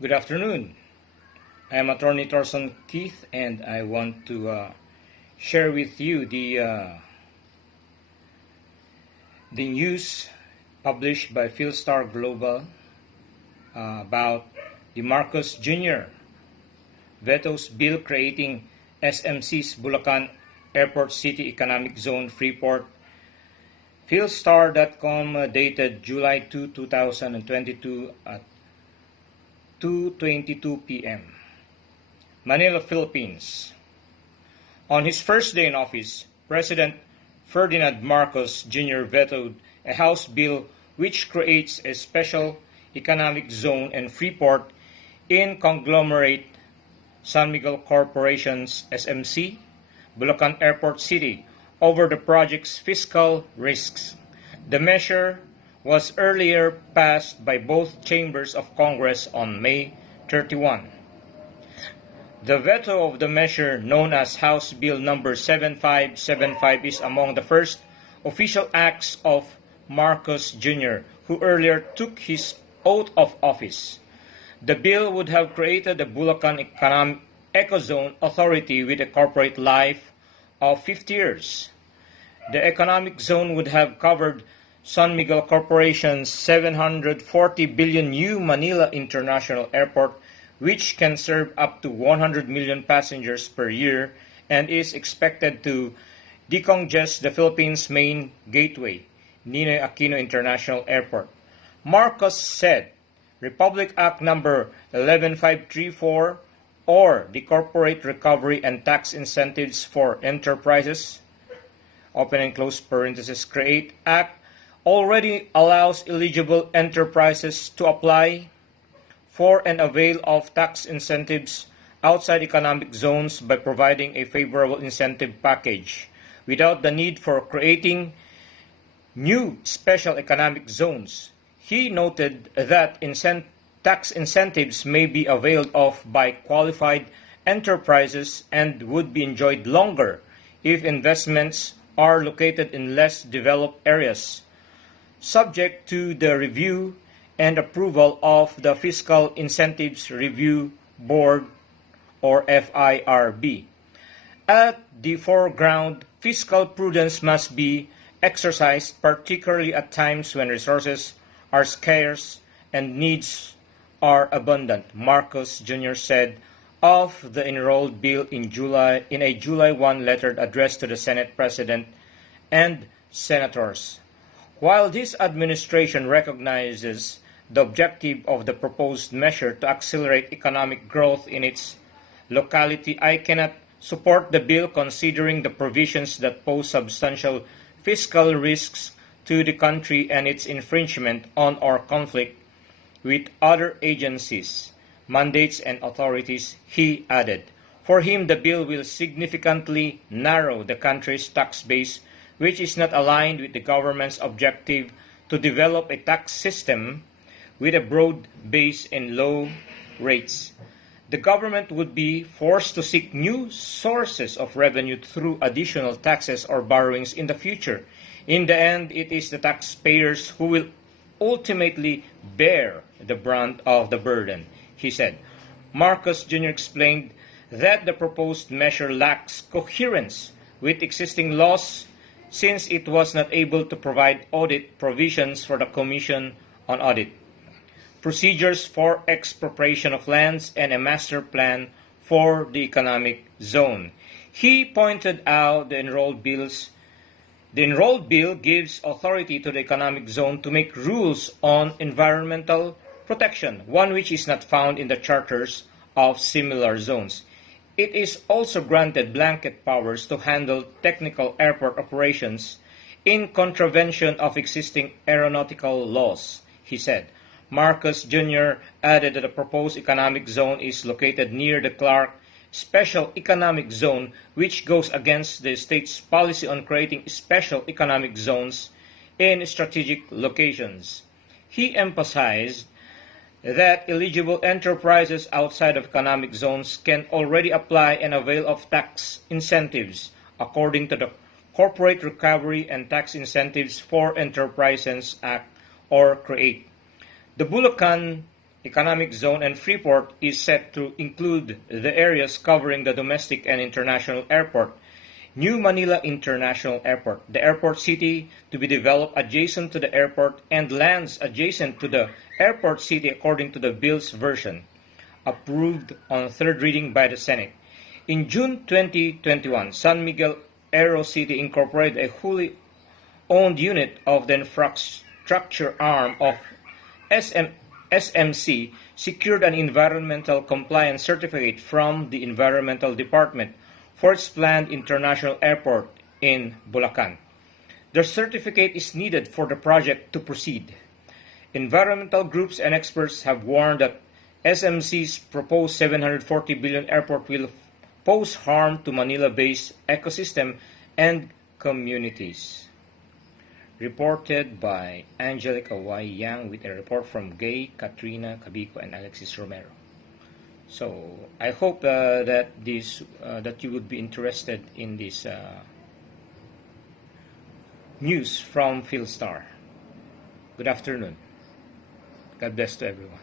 Good afternoon. I am Attorney Torson Keith, and I want to share with you the news published by Philstar Global about the Marcos Jr. vetoes bill creating SMC's Bulacan Airport City Economic Zone Freeport. Philstar.com dated July 2, 2022 at 2:22 p.m. Manila, Philippines. On his first day in office, President Ferdinand Marcos Jr. vetoed a House bill which creates a special economic zone and Freeport in conglomerate San Miguel Corporation's SMC, Bulacan Airport City, over the project's fiscal risks. The measure was earlier passed by both chambers of Congress on May 31. The veto of the measure, known as House Bill number 7575, is among the first official acts of Marcos Jr., who earlier took his oath of office. The bill would have created the Bulacan Economic Ecozone Authority with a corporate life of 50 years. The economic zone would have covered San Miguel Corporation's 740 billion new Manila International Airport, which can serve up to 100 million passengers per year and is expected to decongest the Philippines' main gateway, Ninoy Aquino International Airport. Marcos said Republic Act number 11534, or the Corporate Recovery and Tax Incentives for Enterprises, open and close parenthesis, create Act, already allows eligible enterprises to apply for and avail of tax incentives outside economic zones by providing a favorable incentive package without the need for creating new special economic zones. He noted that tax incentives may be availed of by qualified enterprises and would be enjoyed longer if investments are located in less developed areas, subject to the review and approval of the Fiscal Incentives Review Board, or FIRB. At the foreground, fiscal prudence must be exercised, particularly at times when resources are scarce and needs are abundant, Marcos Jr. said of the enrolled bill in a July 1 letter addressed to the Senate President and senators. While this administration recognizes the objective of the proposed measure to accelerate economic growth in its locality, I cannot support the bill considering the provisions that pose substantial fiscal risks to the country and its infringement on or conflict with other agencies, mandates, and authorities, he added. For him, the bill will significantly narrow the country's tax base, which is not aligned with the government's objective to develop a tax system with a broad base and low rates. The government would be forced to seek new sources of revenue through additional taxes or borrowings in the future. In the end, it is the taxpayers who will ultimately bear the brunt of the burden, he said. Marcos Jr. explained that the proposed measure lacks coherence with existing laws since it was not able to provide audit provisions for the Commission on Audit, procedures for expropriation of lands, and a master plan for the economic zone. He pointed out the enrolled bill gives authority to the economic zone to make rules on environmental protection, one which is not found in the charters of similar zones. It is also granted blanket powers to handle technical airport operations in contravention of existing aeronautical laws, he said. Marcos Jr. added that the proposed economic zone is located near the Clark Special Economic Zone, which goes against the state's policy on creating special economic zones in strategic locations. He emphasized that eligible enterprises outside of economic zones can already apply and avail of tax incentives according to the Corporate Recovery and Tax Incentives for Enterprises Act, or CREATE. The Bulacan Economic Zone and Freeport is set to include the areas covering the domestic and international airport. New Manila International Airport, the airport city to be developed adjacent to the airport and lands adjacent to the airport city according to the bill's version, approved on third reading by the Senate. In June 2021, San Miguel Aero City Incorporated, a wholly owned unit of the infrastructure arm of SMC, secured an environmental compliance certificate from the Environmental Department for its planned international airport in Bulacan. The certificate is needed for the project to proceed. Environmental groups and experts have warned that SMC's proposed 740 billion airport will pose harm to Manila-based ecosystem and communities. Reported by Angelica Y. Yang with a report from Gay, Katrina Cabico, and Alexis Romero. So I hope that you would be interested in this news from philstar. Good afternoon. God bless to everyone.